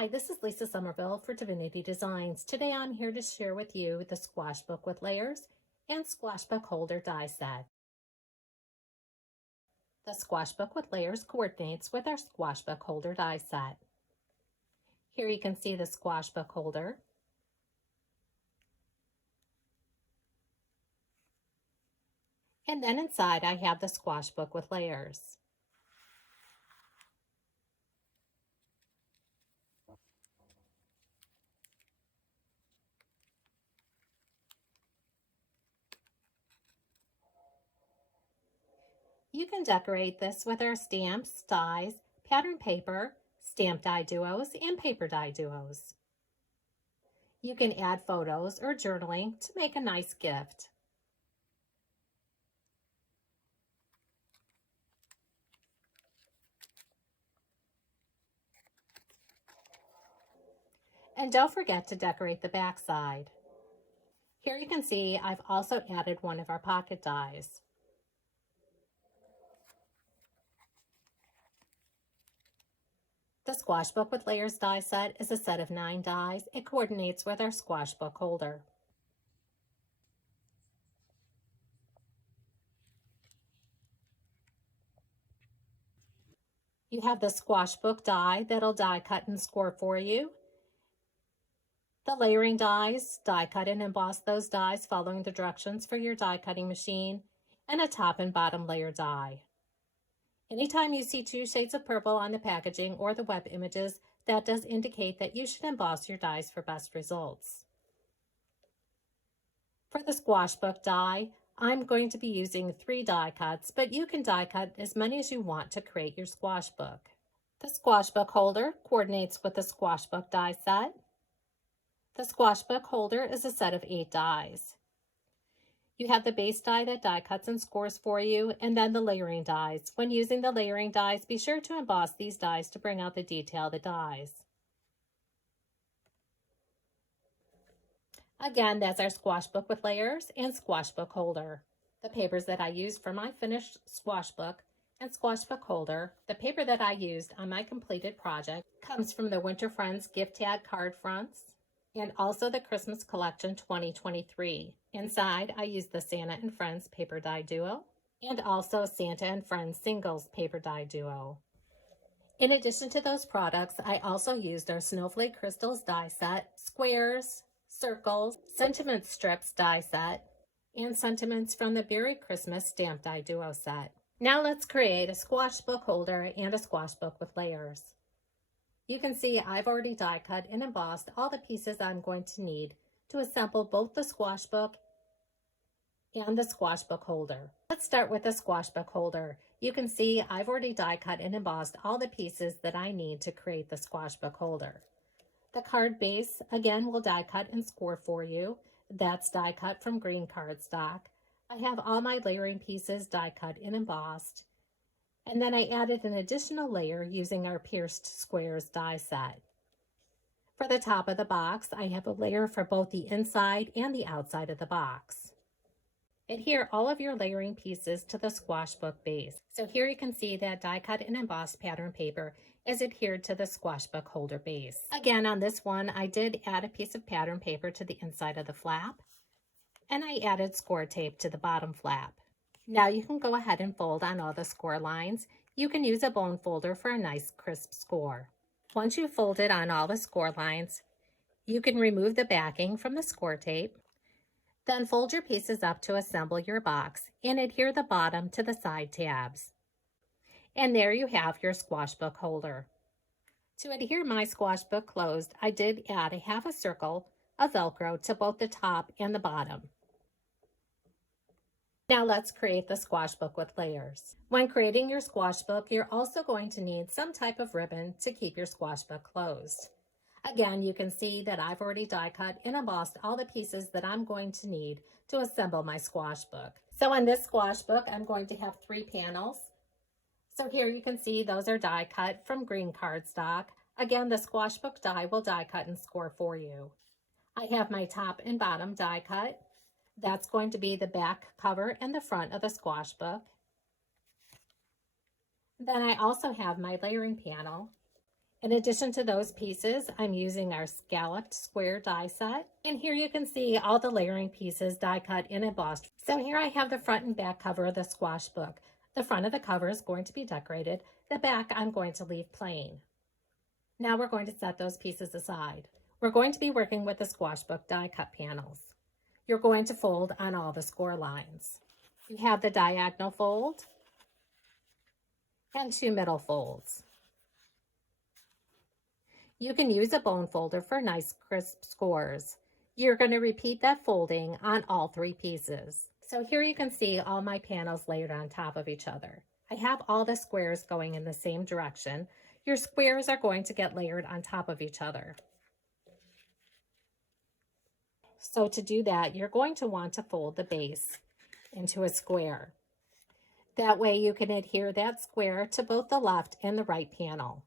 Hi, this is Lisa Somerville for Divinity Designs. Today I'm here to share with you the squash book with layers and squash book holder die set. The squash book with layers coordinates with our squash book holder die set. Here you can see the squash book holder. And then inside I have the squash book with layers. You can decorate this with our stamps, dies, pattern paper, stamp die duos, and paper die duos. You can add photos or journaling to make a nice gift. And don't forget to decorate the back side. Here you can see I've also added one of our pocket dies. The squash book with layers die set is a set of 9 dies. It coordinates with our squash book holder. You have the squash book die that'll die cut and score for you. The layering dies, die cut and emboss those dies following the directions for your die cutting machine, and a top and bottom layer die. Anytime you see 2 shades of purple on the packaging or the web images, that does indicate that you should emboss your dies for best results. For the squash book die, I'm going to be using 3 die cuts, but you can die cut as many as you want to create your squash book. The squash book holder coordinates with the squash book die set. The squash book holder is a set of 8 dies. You have the base die that die cuts and scores for you, and then the layering dies. When using the layering dies, be sure to emboss these dies to bring out the detail of the dies. Again, that's our squash book with layers and squash book holder. The papers that I used for my finished squash book and squash book holder, the paper that I used on my completed project comes from the Winter Friends gift tag card fronts and also the Christmas Collection 2023. Inside, I used the Santa and Friends paper die duo and also Santa and Friends singles paper die duo. In addition to those products, I also used our Snowflake Crystals die set, squares, circles, sentiment strips die set, and sentiments from the Berry Christmas stamp die duo set. Now let's create a squash book holder and a squash book with layers. You can see I've already die cut and embossed all the pieces I'm going to need to assemble both the squash book and the squash book holder. Let's start with the squash book holder. You can see I've already die cut and embossed all the pieces that I need to create the squash book holder. The card base, again, will die cut and score for you. That's die cut from green cardstock. I have all my layering pieces die cut and embossed. And then I added an additional layer using our pierced squares die set. For the top of the box, I have a layer for both the inside and the outside of the box. Adhere all of your layering pieces to the squash book base. So here you can see that die cut and embossed pattern paper is adhered to the squash book holder base. Again, on this one, I did add a piece of pattern paper to the inside of the flap, and I added score tape to the bottom flap. Now you can go ahead and fold on all the score lines. You can use a bone folder for a nice crisp score. Once you've folded on all the score lines, you can remove the backing from the score tape. Then fold your pieces up to assemble your box and adhere the bottom to the side tabs. And there you have your squash book holder. To adhere my squash book closed, I did add a half a circle of Velcro to both the top and the bottom. Now let's create the squash book with layers. When creating your squash book, you're also going to need some type of ribbon to keep your squash book closed. Again, you can see that I've already die cut and embossed all the pieces that I'm going to need to assemble my squash book. So in this squash book, I'm going to have 3 panels. So here you can see those are die cut from green cardstock. Again, the squash book die will die cut and score for you. I have my top and bottom die cut. That's going to be the back cover and the front of the squash book. Then I also have my layering panel. In addition to those pieces, I'm using our scalloped square die set. And here you can see all the layering pieces die cut and embossed. So here I have the front and back cover of the squash book. The front of the cover is going to be decorated. The back I'm going to leave plain. Now we're going to set those pieces aside. We're going to be working with the squash book die cut panels. You're going to fold on all the score lines. You have the diagonal fold and 2 middle folds. You can use a bone folder for nice crisp scores. You're going to repeat that folding on all 3 pieces. So here you can see all my panels layered on top of each other. I have all the squares going in the same direction. Your squares are going to get layered on top of each other. So to do that, you're going to want to fold the base into a square. That way you can adhere that square to both the left and the right panel.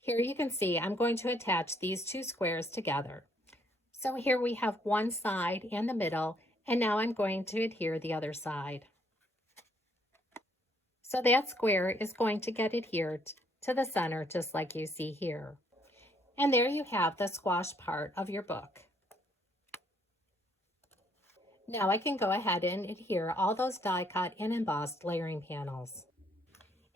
Here you can see I'm going to attach these 2 squares together. So here we have one side and the middle, and now I'm going to adhere the other side. So that square is going to get adhered to the center just like you see here. And there you have the squash part of your book. Now I can go ahead and adhere all those die cut and embossed layering panels.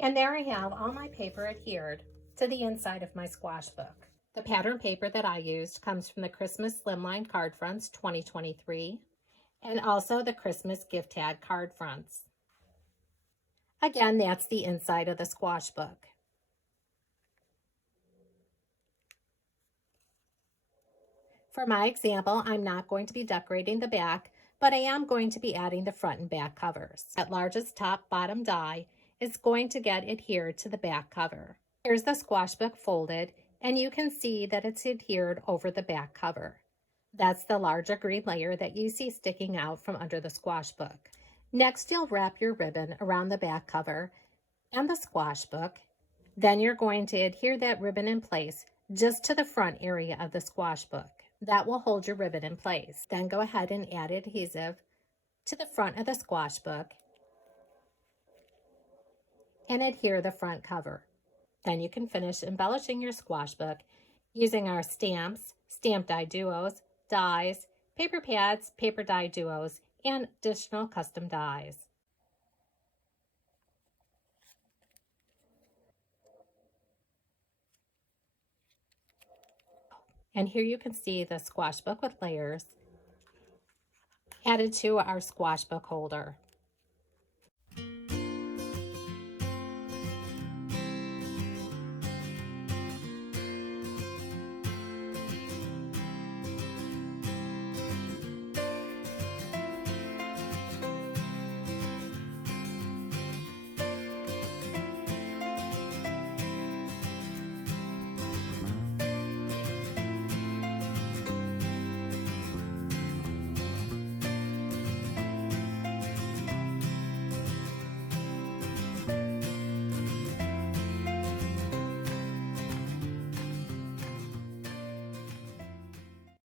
And there I have all my paper adhered to the inside of my squash book. The pattern paper that I used comes from the Christmas Slimline Card Fronts 2023 and also the Christmas Gift Tag Card Fronts. Again, that's the inside of the squash book. For my example, I'm not going to be decorating the back, but I am going to be adding the front and back covers. That largest top bottom die is going to get adhered to the back cover. Here's the squash book folded, and you can see that it's adhered over the back cover. That's the larger green layer that you see sticking out from under the squash book. Next, you'll wrap your ribbon around the back cover and the squash book. Then you're going to adhere that ribbon in place just to the front area of the squash book. That will hold your ribbon in place. Then go ahead and add adhesive to the front of the squash book and adhere the front cover. Then you can finish embellishing your squash book using our stamps, stamp die duos, dies, paper pads, paper die duos, and additional custom dies. And here you can see the squash book with layers added to our squash book holder.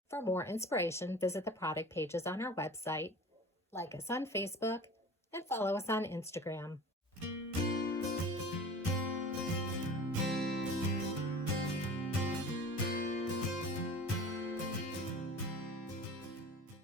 For more inspiration, visit the product pages on our website, like us on Facebook, and follow us on Instagram.